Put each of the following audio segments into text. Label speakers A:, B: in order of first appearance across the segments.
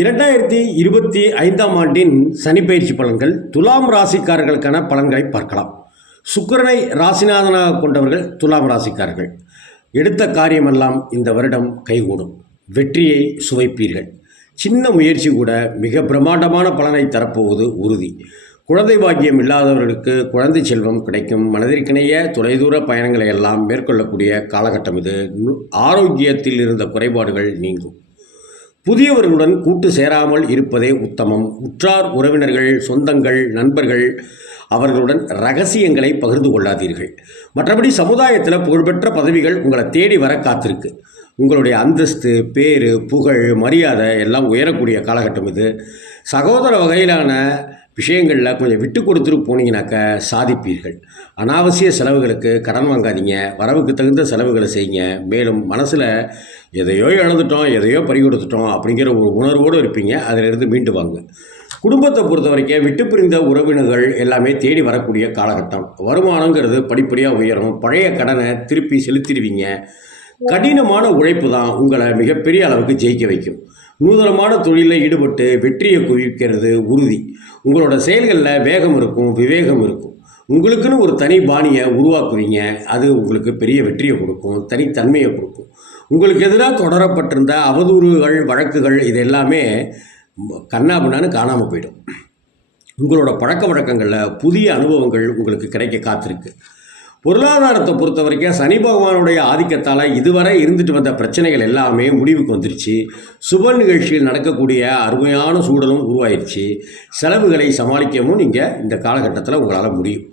A: இரண்டாயிரத்தி இருபத்தி ஐந்தாம் ஆண்டின் சனிப்பயிற்சி பலன்கள் துலாம் ராசிக்காரர்களுக்கான பலன்களை பார்க்கலாம். சுக்கிரனை ராசிநாதனாக கொண்டவர்கள் துலாம் ராசிக்காரர்கள். எடுத்த காரியமெல்லாம் இந்த வருடம் கைகூடும். வெற்றியை சுவைப்பீர்கள். சின்ன முயற்சி கூட மிக பிரம்மாண்டமான பலனை தரப்போவது உறுதி. குழந்தை பாக்கியம் இல்லாதவர்களுக்கு குழந்தை செல்வம் கிடைக்கும். மனதிற்கிணைய தொலைதூர பயணங்களை எல்லாம் மேற்கொள்ளக்கூடிய காலகட்டம் இது. ஆரோக்கியத்தில் இருந்த குறைபாடுகள் நீங்கும். புதியவர்களுடன் கூட்டு சேராமல் இருப்பதே உத்தமம். உற்றார் உறவினர்கள் சொந்தங்கள் நண்பர்கள் அவர்களுடன் ரகசியங்களை பகிர்ந்து கொள்ளாதீர்கள். மற்றபடி சமுதாயத்தில் புகழ்பெற்ற பதவிகள் உங்களை தேடி வர காத்திருக்கு. உங்களுடைய அந்தஸ்து பேர் புகழ் மரியாதை எல்லாம் உயரக்கூடிய காலகட்டம் இது. சகோதர வகையிலான விஷயங்களில் கொஞ்சம் விட்டு கொடுத்துட்டு போனீங்கனாக்க சாதிப்பீர்கள். அனாவசிய செலவுகளுக்கு கடன் வாங்காதீங்க. வரவுக்கு தகுந்த செலவுகளை செய்யுங்க. மேலும் மனசில் எதையோ இழந்துட்டோம் எதையோ பறி கொடுத்துட்டோம் அப்படிங்கிற ஒரு உணர்வோடு இருப்பீங்க. அதிலிருந்து மீண்டு வாங்க. குடும்பத்தை பொறுத்த வரைக்கும் விட்டு பிரிந்த உறவினர்கள் எல்லாமே தேடி வரக்கூடிய காலகட்டம். வருமானங்கிறது படிப்படியாக உயரும். பழைய கடனை திருப்பி செலுத்திடுவீங்க. கடினமான உழைப்பு தான் உங்களை மிகப்பெரிய அளவுக்கு ஜெயிக்க வைக்கும். நூதனமான தொழிலில் ஈடுபட்டு வெற்றியை குவிக்கிறது உறுதி. உங்களோட செயல்களில் வேகம் இருக்கும் விவேகம் இருக்கும். உங்களுக்குன்னு ஒரு தனி பாணியை உருவாக்குவீங்க. அது உங்களுக்கு பெரிய வெற்றியை கொடுக்கும் தனித்தன்மையை கொடுக்கும். உங்களுக்கு எதிராக தொடரப்பட்டிருந்த அவதூறுகள் வழக்குகள் இது எல்லாமே கண்ணாபின்னான்னு காணாமல் போயிடும். உங்களோட பழக்க வழக்கங்களில் புதிய அனுபவங்கள் உங்களுக்கு கிடைக்க காத்திருக்கு. பொருளாதாரத்தை பொறுத்த வரைக்கும் சனி பகவானுடைய ஆதிக்கத்தால் இதுவரை இருந்துட்டு வந்த பிரச்சனைகள் எல்லாமே முடிவுக்கு வந்துருச்சு. சுப நிகழ்ச்சியில் நடக்கக்கூடிய அருமையான சூழலும் உருவாயிருச்சு. செலவுகளை சமாளிக்கவும் நீங்கள் இந்த காலகட்டத்தில் உங்களால் முடியும்.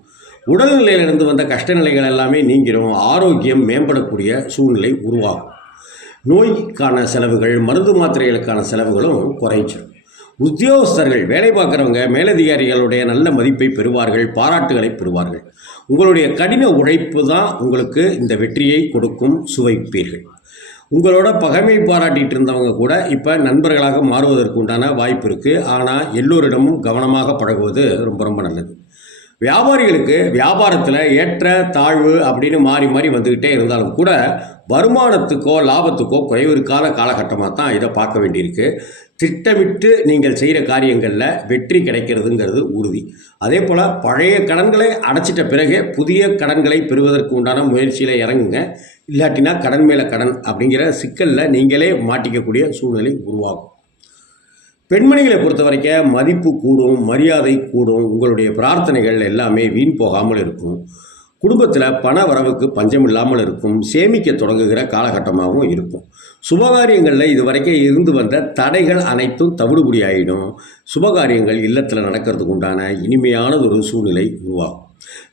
A: உடல்நிலையிலிருந்து வந்த கஷ்ட நிலைகள் எல்லாமே நீங்கிடும் ஆரோக்கியம் மேம்படக்கூடிய சூழ்நிலை உருவாகும். நோய்க்கான செலவுகள் மருந்து மாத்திரைகளுக்கான செலவுகளும் குறைஞ்சிடும் உத்தியோகஸ்தர்கள் வேலை பார்க்குறவங்க மேலதிகாரிகளுடைய நல்ல மதிப்பை பெறுவார்கள் பாராட்டுகளை பெறுவார்கள். உங்களுடைய கடின உழைப்பு தான் உங்களுக்கு இந்த வெற்றியை கொடுக்கும் சுவைப்பீர்கள். உங்களோட பகைமை பாராட்டிகிட்டு இருந்தவங்க கூட இப்போ நண்பர்களாக மாறுவதற்கு உண்டான வாய்ப்பு இருக்குது ஆனால் எல்லோரிடமும் கவனமாக பழகுவது ரொம்ப ரொம்ப நல்லது. வியாபாரிகளுக்கு வியாபாரத்தில் ஏற்ற தாழ்வு அப்படின்னு மாறி மாறி வந்துக்கிட்டே இருந்தாலும் கூட வருமானத்துக்கோ லாபத்துக்கோ குறைவு இருக்காத காலகட்டமாக தான் இதை பார்க்க வேண்டியிருக்கு. திட்டமிட்டு நீங்கள் செய்கிற காரியங்களில் வெற்றி கிடைக்கிறதுங்கிறது உறுதி. அதே போல் பழைய கடன்களை அடைச்சிட்ட பிறகே புதிய கடன்களை பெறுவதற்கு உண்டான முயற்சியில் இறங்குங்க. இல்லாட்டினா கடன் மேலே கடன் அப்படிங்கிற சிக்கலில் நீங்களே மாட்டிக்கக்கூடிய சூழ்நிலை உருவாகும். பெண்மணிகளை பொறுத்த வரைக்கும் மதிப்பு கூடும் மரியாதை கூடும் உங்களுடைய பிரார்த்தனைகள் எல்லாமே வீண் போகாமல் இருக்கும். குடும்பத்தில் பண வரவுக்கு பஞ்சம் இல்லாமல் இருக்கும் சேமிக்க தொடங்குகிற காலகட்டமாகவும் இருக்கும். சுபகாரியங்களில் இதுவரைக்கும் இருந்து வந்த தடைகள் அனைத்தும் தவிடுபடி ஆகிடும் சுபகாரியங்கள் இல்லத்தில் நடக்கிறதுக்கு உண்டான இனிமையானது ஒரு சூழ்நிலை உருவாகும்.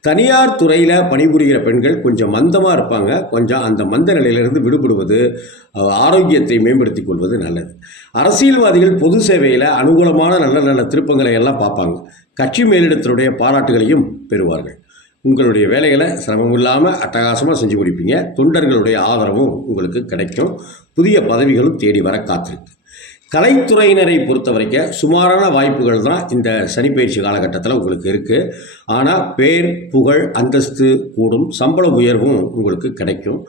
A: தனியார் துறையில் பணிபுரிகிற பெண்கள் கொஞ்சம் மந்தமாக இருப்பாங்க. கொஞ்சம் அந்த மந்த நிலையிலிருந்து விடுபடுவது ஆரோக்கியத்தை மேம்படுத்தி கொள்வது நல்லது. அரசியல்வாதிகள் பொது சேவையில் அனுகூலமான நல்ல நல்ல திருப்பங்களை எல்லாம் பார்ப்பாங்க. கட்சி மேலிடத்தினுடைய பாராட்டுகளையும் பெறுவார்கள். உங்களுடைய வேலைகளை சிரமம் இல்லாமல் அட்டகாசமாக செஞ்சு முடிப்பீங்க. தொண்டர்களுடைய ஆதரவும் உங்களுக்கு கிடைக்கும். புதிய பதவிகளும் தேடி வர காத்திருக்கு. கலைத்துறையினரை பொறுத்த வரைக்கும் சுமாரான வாய்ப்புகள் தான் இந்த சனிப்பயிற்சி காலகட்டத்தில் உங்களுக்கு இருக்குது ஆனால் பேர் புகழ் அந்தஸ்து கூடும் சம்பள உயர்வும் உங்களுக்கு கிடைக்கும்.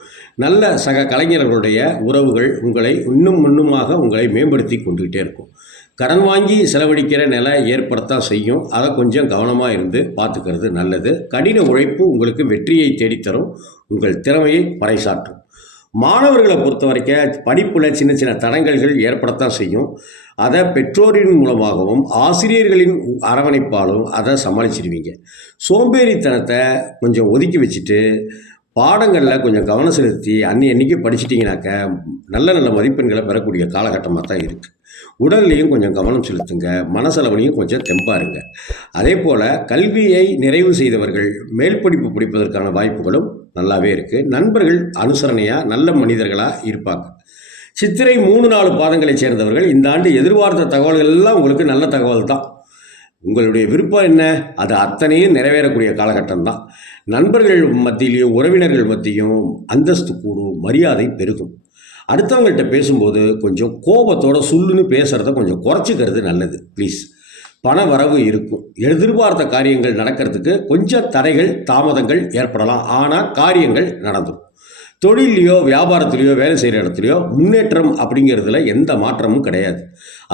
A: நல்ல சக கலைஞர்களுடைய உறவுகள் உங்களை இன்னும் இன்னுமாக உங்களை மேம்படுத்தி கொண்டுகிட்டே இருக்கும். கடன் வாங்கி செலவழிக்கிற நிலை ஏற்படத்தான் செய்யும். அதை கொஞ்சம் கவனமாக இருந்து பார்த்துக்கிறது நல்லது. கடின உழைப்பு உங்களுக்கு வெற்றியை தேடித்தரும். உங்கள் திறமையை பறைசாற்றும். மாணவர்களை பொறுத்த வரைக்கும் படிப்பில் சின்ன சின்ன தடங்கல்கள் ஏற்படத்தான் செய்யும். அதை பெற்றோரின் மூலமாகவும் ஆசிரியர்களின் அரவணைப்பாலும் அதை சமாளிச்சிடுவீங்க சோம்பேறித்தனத்தை கொஞ்சம் ஒதுக்கி வச்சுட்டு பாடங்களில் கொஞ்சம் கவனம் செலுத்தி அன்னி அன்னைக்கு படிச்சிட்டிங்கனாக்க நல்ல நல்ல மதிப்பெண்களை பெறக்கூடிய காலகட்டமாக தான் இருக்குது உடல்லையும் கொஞ்சம் கவனம் செலுத்துங்க மனசளவுலையும் கொஞ்சம் தெம்பாருங்க. அதே போல் கல்வியை நிறைவு செய்தவர்கள் மேல் படிப்பு படிப்பதற்கான வாய்ப்புகளும் நல்லாவே இருக்குது நண்பர்கள் அனுசரணையாக நல்ல மனிதர்களாக இருப்பாங்க. சித்திரை மூணு நாலு பாதங்களைச் சேர்ந்தவர்கள் இந்த ஆண்டு எதிர்பார்த்த தகவல்கள் எல்லாம் உங்களுக்கு நல்ல தகவல் தான் உங்களுடைய விருப்பம் என்ன? அது அத்தனையும் நிறைவேறக்கூடிய காலகட்டம் தான் நண்பர்கள் மத்தியிலையும் உறவினர்கள் மத்தியும் அந்தஸ்து கூடும் மரியாதை பெருகும். அடுத்தவங்கள்ட்ட பேசும்போது கொஞ்சம் கோபத்தோட சொல்லுன்னு பேசுகிறத கொஞ்சம் குறைச்சிக்கிறது நல்லது. ப்ளீஸ் பண வரவு இருக்கும். எதிர்பார்த்த காரியங்கள் நடக்கிறதுக்கு கொஞ்சம் தடைகள் தாமதங்கள் ஏற்படலாம். ஆனால் காரியங்கள் நடந்துடும் தொழிலையோ வியாபாரத்திலையோ வேலை செய்கிற இடத்துலையோ முன்னேற்றம் அப்படிங்கிறதுல எந்த மாற்றமும் கிடையாது.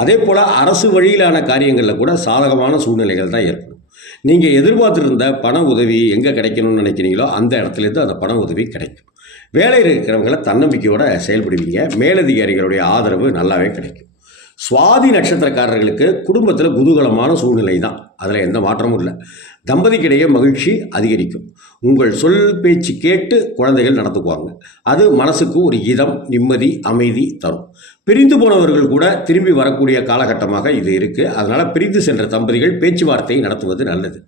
A: அதே போல் அரசு வழியிலான காரியங்களில் கூட சாதகமான சூழ்நிலைகள் தான் ஏற்படும். நீங்கள் எதிர்பார்த்துருந்த பண உதவி எங்கே கிடைக்கணும்னு நினைக்கிறீங்களோ அந்த இடத்துலேருந்து அந்த பண உதவி கிடைக்கும். வேலையில் இருக்கிறவங்கள தன்னம்பிக்கையோடு செயல்படுவீங்க. மேலதிகாரிகளுடைய ஆதரவு நல்லாவே கிடைக்கும். சுவாதி நட்சத்திரக்காரர்களுக்கு குடும்பத்தில் குதூகலமான சூழ்நிலை தான். அதில் எந்த மாற்றமும் இல்லை. தம்பதிக்கிடையே மகிழ்ச்சி அதிகரிக்கும். உங்கள் சொல் பேச்சு கேட்டு குழந்தைகள் நடத்துக்குவாங்க அது மனசுக்கு ஒரு இதம் நிம்மதி அமைதி தரும். பிரிந்து போனவர்கள் கூட திரும்பி வரக்கூடிய காலகட்டமாக இது இருக்குது அதனால் பிரிந்து சென்ற தம்பதிகள் பேச்சுவார்த்தை நடத்துவது நல்லது.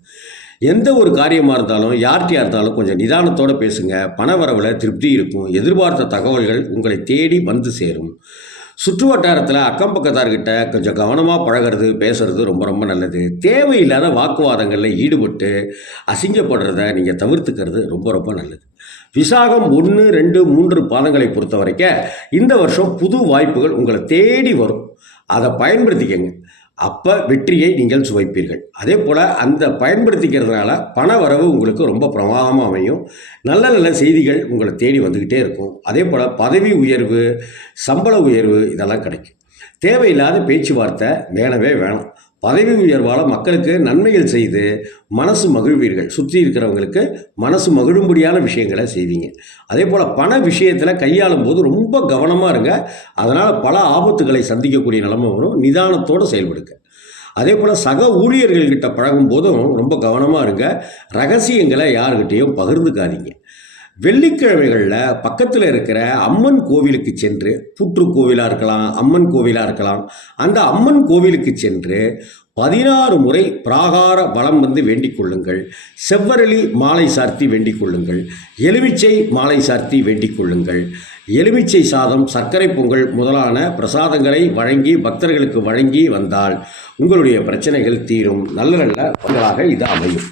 A: எந்த ஒரு காரியமாக இருந்தாலும் யார்கிட்டயா இருந்தாலும் கொஞ்சம் நிதானத்தோடு பேசுங்க. பண வரவில் திருப்தி இருக்கும். எதிர்பார்த்த தகவல்கள் உங்களை தேடி வந்து சேரும். சுற்று வட்டாரத்தில் அக்கம் பக்கத்தார்கிட்ட கொஞ்சம் கவனமாக பழகிறது பேசுறது ரொம்ப ரொம்ப நல்லது. தேவையில்லாத வாக்குவாதங்களில் ஈடுபட்டு அசிங்கப்படுறத நீங்கள் தவிர்த்துக்கிறது ரொம்ப ரொம்ப நல்லது. விசாகம் ஒன்று ரெண்டு மூன்று பாதங்களை பொறுத்த வரைக்கும் இந்த வருஷம் புது வாய்ப்புகள் உங்களை தேடி வரும். அதை பயன்படுத்திக்கங்க. அப்போ வெற்றியை நீங்கள் சுவைப்பீர்கள். அதே போல் அந்த பயன்படுத்திக்கிறதுனால பண வரவு உங்களுக்கு ரொம்ப பிரமாதமாக அமையும். நல்ல நல்ல செய்திகள் உங்களை தேடி வந்துக்கிட்டே இருக்கும். அதே போல் பதவி உயர்வு சம்பள உயர்வு இதெல்லாம் கிடைக்கும். தேவையில்லாத பேச்சுவார்த்தை வேணவே வேணாம். பதவி உயர்வால் மக்களுக்கு நன்மைகள் செய்து மனசு மகிழ்வீர்கள். சுற்றி இருக்கிறவங்களுக்கு மனசு மகிழும்படியான விஷயங்களை செய்வீங்க. அதே போல் பண விஷயத்தில் கையாளும் போது ரொம்ப கவனமாக இருங்க. அதனால் பல ஆபத்துகளை சந்திக்கக்கூடிய நிலைமை வரும். நிதானத்தோடு செயல்படுங்க. அதே போல் சக ஊழியர்கள்கிட்ட பழகும் போதும் ரொம்ப கவனமாக இருங்க. ரகசியங்களை யாருக்கிட்டேயும் பகிர்ந்துக்காதீங்க. வெள்ளிக்கிழமைகளில் பக்கத்தில் இருக்கிற அம்மன் கோவிலுக்கு சென்று புற்று கோவிலாக இருக்கலாம் அம்மன் கோவிலாக இருக்கலாம் அந்த அம்மன் கோவிலுக்கு சென்று பதினாறு முறை பிராகார வளம் வந்து வேண்டிக் கொள்ளுங்கள். செவ்வரளி மாலை சார்த்தி வேண்டிக் கொள்ளுங்கள். எலுமிச்சை மாலை சார்த்தி வேண்டிக் கொள்ளுங்கள். எலுமிச்சை சாதம் சர்க்கரை பொங்கல் முதலான பிரசாதங்களை வழங்கி பக்தர்களுக்கு வழங்கி வந்தால் உங்களுடைய பிரச்சனைகள் தீரும். நல்ல நல்ல பங்களாக இது அமையும்.